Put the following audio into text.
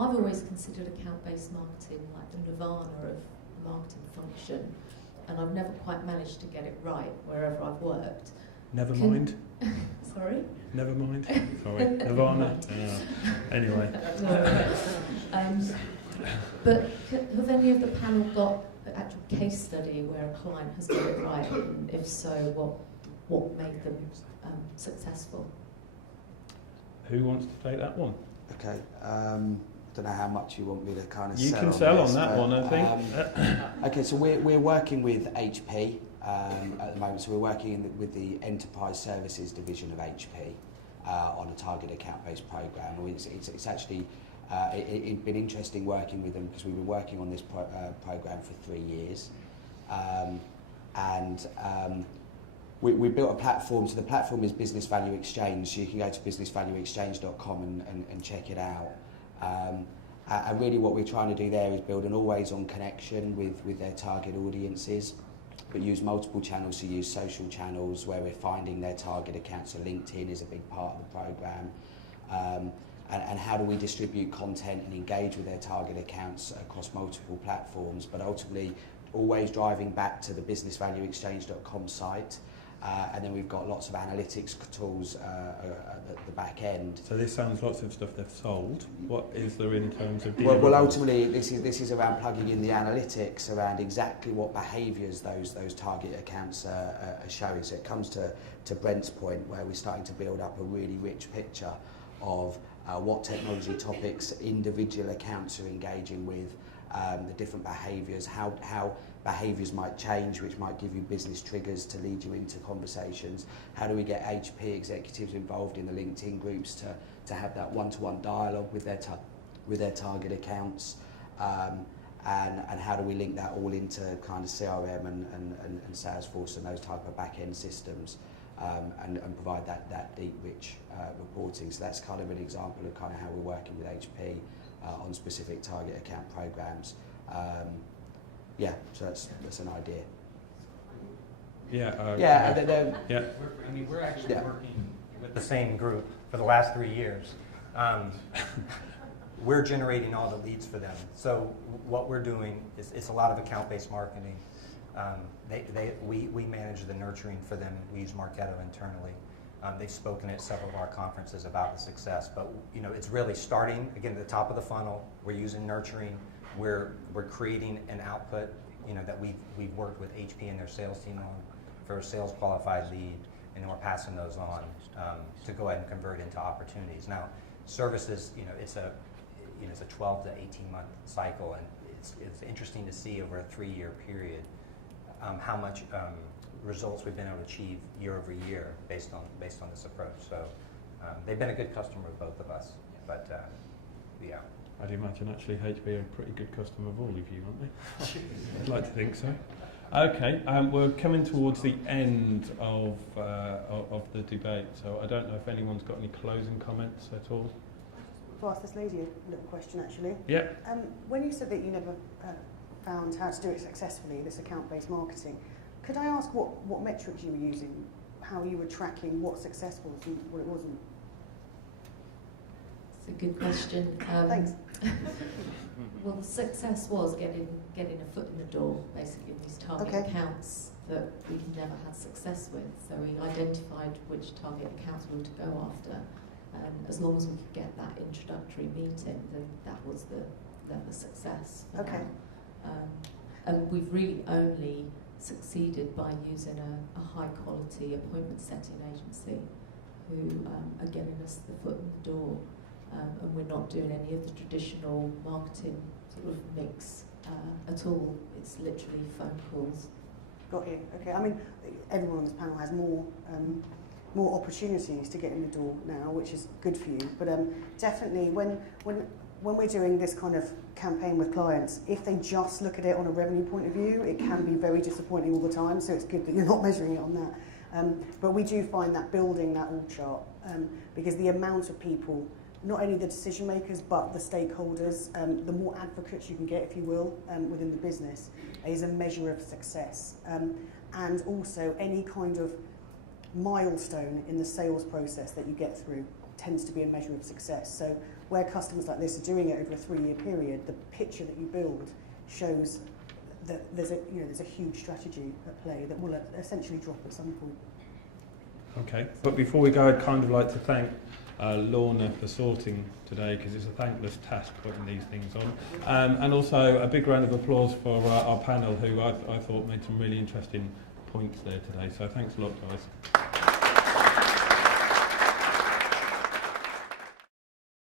I've always considered account-based marketing like the nirvana of marketing function, and I've never quite managed to get it right wherever I've worked. Never mind. Sorry? Never mind. Sorry. Nirvana. Anyway. But have any of the panel got an actual case study where a client has got it right, and if so, what made them successful? Who wants to take that one? Okay. Don't know how much you want me to kind of you sell can on sell this, on that one, I think. Okay, so we're working with HP at the moment. So we're working with the Enterprise Services division of HP on a target account-based program. It's actually it's been interesting working with them because we've been working on this program for 3 years, we built a platform. So the platform is Business Value Exchange. So you can go to businessvalueexchange.com and check it out. And really what we're trying to do there is build an always-on connection with their target audiences, but use multiple channels. So use social channels where we're finding their target accounts. So LinkedIn is a big part of the program. And how do we distribute content and engage with their target accounts across multiple platforms, but ultimately always driving back to the businessvalueexchange.com site. And then we've got lots of analytics tools at the back end. So this sounds lots of stuff they've sold. What is there in terms of well, ultimately, this is around plugging in the analytics around exactly what behaviours those target accounts are showing. So it comes to Brent's point where we're starting to build up a really rich picture of what technology topics individual accounts are engaging with, the different behaviours, how behaviours might change, which might give you business triggers to lead you into conversations. How do we get HP executives involved in the LinkedIn groups to have that one-to-one dialogue with their target accounts, and how do we link that all into kind of CRM and Salesforce and those type of back-end systems, and provide that deep, rich reporting. So that's kind of an example of kind of how we're working with HP on specific target account programs. Yeah, so that's an idea. Yeah. Yeah. We're actually working with the same group for the last 3 years. We're generating all the leads for them. So what we're doing is it's a lot of account-based marketing. We manage the nurturing for them. We use Marketo internally. They've spoken at several of our conferences about the success, but it's really starting again at the top of the funnel. We're using nurturing. We're creating an output that we've worked with HP and their sales team on for a sales qualified lead, and then we're passing those on to go ahead and convert into opportunities. Now, services, it's a 12 to 18 month cycle, and it's interesting to see over a 3-year period how much results we've been able to achieve year over year based on this approach. So they've been a good customer of both of us, but yeah. I'd imagine actually HP are a pretty good customer of all of you, aren't they? I'd like to think so. Okay, we're coming towards the end of the debate, so I don't know if anyone's got any closing comments at all. I'll ask this lady a little question actually. Yeah. When you said that you never found how to do it successfully, this account-based marketing, could I ask what metrics you were using, how you were tracking what success was and what it wasn't? It's a good question. Thanks. Well, the success was getting a foot in the door, basically, in these target accounts that we never had success with. So we identified which target accounts we were to go after. As long as we could get that introductory meeting, then that was the success. Okay. And we've really only succeeded by using a high-quality appointment setting agency who are getting us the foot in the door. And we're not doing any of the traditional marketing sort of mix at all. It's literally phone calls. Got you. Okay. I mean, everyone on this panel has more opportunities to get in the door now, which is good for you. But definitely, when we're doing this kind of campaign with clients, if they just look at it on a revenue point of view, it can be very disappointing all the time. So it's good that you're not measuring it on that. But we do find that building that org chart, because the amount of people, not only the decision makers, but the stakeholders, the more advocates you can get, if you will, within the business, is a measure of success. And also any kind of milestone in the sales process that you get through tends to be a measure of success. So where customers like this are doing it over a 3-year period, the picture that you build shows that there's a huge strategy at play that will essentially drop at some point. Okay, but before we go, I'd kind of like to thank Lorna for sorting today, because it's a thankless task putting these things on. And also a big round of applause for our panel, who I thought made some really interesting points there today. So thanks a lot, guys.